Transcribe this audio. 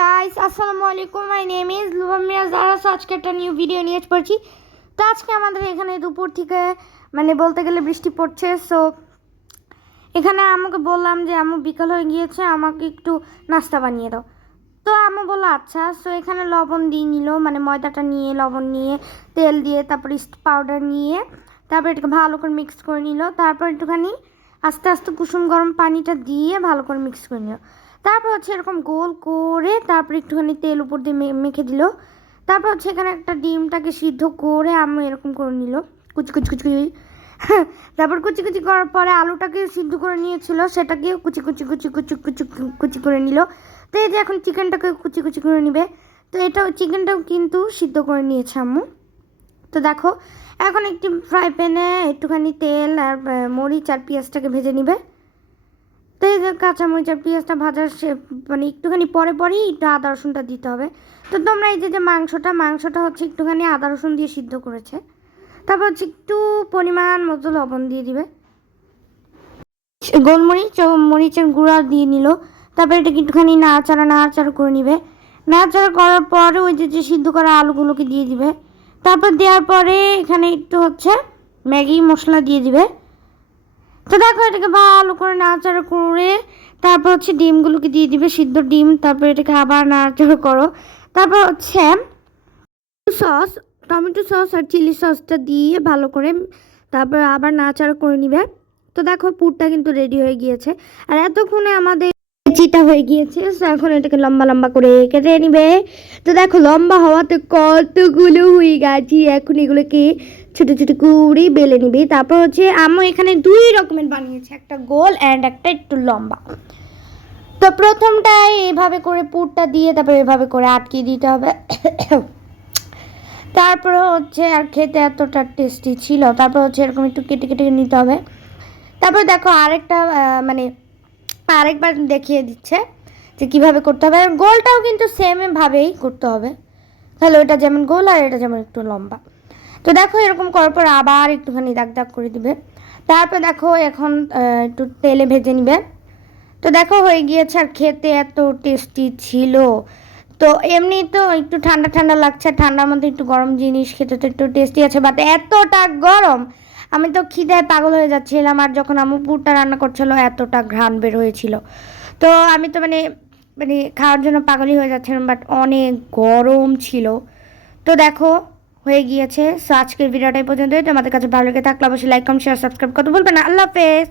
Guys, আসসালামু আলাইকুম। My name is লুবামিয়া জারা। আজকে একটা নিউ ভিডিও নিয়ে পড়ছি। তো আজকে আমাদের এখানে দুপুর থেকে বলতে গেলে বৃষ্টি পড়ছে। সো এখানে আমাকে বললাম যে আম্মু বিকাল হয়ে গিয়েছে, আমাকে একটু নাস্তা বানিয়ে দাও। তো আম্মু বললো আচ্ছা। সো এখানে লবণ দিয়ে নিল, ময়দাটা নিয়ে লবণ নিয়ে তেল দিয়ে তারপর ইস্ট পাউডার নিয়ে তারপর এটাকে ভালো করে মিক্স করে নিল। তারপর একটুখানি আস্তে আস্তে কুসুম গরম পানিটা দিয়ে ভালো করে মিক্স করে নিল। তারপর হচ্ছে এরকম গোল করে তারপর একটুখানি তেল উপর দিয়ে মেখে দিল। তারপর হচ্ছে এখানে একটা ডিমটাকে সিদ্ধ করে আম্মু এরকম করে নিল কুচি কুচি কুচি কুচি। তারপর কুচি কুচি করার পরে আলুটাকে সিদ্ধ করে নিয়েছিল, সেটাকে কুচি কুচি কুচি কুচি কুচি কুচি করে নিল। তো এই যে এখন চিকেনটাকে কুচি কুচি করে নিবে। তো এটাও চিকেনটাও কিন্তু সিদ্ধ করে নিয়েছে আম্মু। তো দেখো এখন একটি ফ্রাই প্যানে একটুখানি তেল আর মরিচ আর পেঁয়াজটাকে ভেজে নিবে। তো এই যে কাঁচামরিচ আর পেঁয়াজটা ভাজার একটুখানি পরে পরেই একটু আদা রসুনটা দিতে হবে। তো তোমরা এই যে মাংসটা হচ্ছে একটুখানি আদা রসুন দিয়ে সিদ্ধ করেছে। তারপর হচ্ছে একটু পরিমাণ মতো লবণ দিয়ে দিবে, গোলমরিচ ও মরিচের গুঁড়া দিয়ে নিল। তারপর এটাকে একটুখানি নাড়াচাড়া করে নিবে। নাড়াচাড়া করার পরে ওই যে সিদ্ধ করা আলুগুলোকে দিয়ে দিবে। তারপর দেওয়ার পরে এখানে একটু হচ্ছে ম্যাগি মশলা দিয়ে দিবে। তো দেখো এটাকে ভালো করে নাড়াচাড়া করে তারপর হচ্ছে ডিমগুলোকে দিয়ে দিবে, সিদ্ধ ডিম। তারপর এটাকে আবার নাড়াচাড়া করো। তারপর হচ্ছে টমেটো সস আর চিলি সসটা দিয়ে ভালো করে তারপর আবার নাড়াচাড়া করে নিবে। তো দেখো পুরটা কিন্তু রেডি হয়ে গিয়েছে। আর এতক্ষণে আমাদের চিটা হয়ে গিয়েছে। এখন এটাকে লম্বা লম্বা করে কেটে নিবে। তো দেখো লম্বা হওয়াতে কতগুলো হয়ে গেছে। এখন এগুলোকে ছোটো ছোটো করে বেলে নিবে। তারপর হচ্ছে আম্মু এখানে দুই রকমের বানিয়েছে, একটা গোল অ্যান্ড একটা একটু লম্বা। তো প্রথমটায় এভাবে করে পুরটা দিয়ে তারপর এভাবে করে আটকে দিতে হবে। তারপরে হচ্ছে আর খেতে এতটা টেস্টি ছিল। তারপর হচ্ছে এরকম একটু কেটে কেটে নিতে হবে। তারপর দেখো আরেকবার দেখিয়ে দিচ্ছে যে কীভাবে করতে হবে। আর গোলটাও কিন্তু সেমভাবেই করতে হবে, তাহলে ওটা যেমন গোল আর এটা যেমন একটু লম্বা। তো দেখো এরকম করার পর আবার একটুখানি দাগ দাগ করে দিবে। তারপর দেখো এখন একটু তেলে ভেজে নিবে। তো দেখো হয়ে গিয়েছে। আর খেতে এত টেস্টি ছিল। তো এমনি তো একটু ঠান্ডা ঠান্ডা লাগছে, ঠান্ডার মধ্যে একটু গরম জিনিস খেতে তো একটু টেস্টি আছে, বাট এতটা গরম আমি তো খিদায় পাগল হয়ে যাচ্ছিলাম। আর যখন আম্মু পুরটা রান্না করছিল এতটা ঘ্রাণ বের হয়েছিল। তো আমি তো খাওয়ার জন্য পাগলই হয়ে যাচ্ছিলাম, বাট অনেক গরম ছিল। তো দেখো হয়ে গিয়েছে। সো আজকের ভিডিওটাই পর্যন্তই। তোমাদের কাছে ভালো লেগে থাকলে অবশ্যই লাইক কমেন্ট শেয়ার সাবস্ক্রাইব করতে বলবে না। আল্লাহ হাফেজ।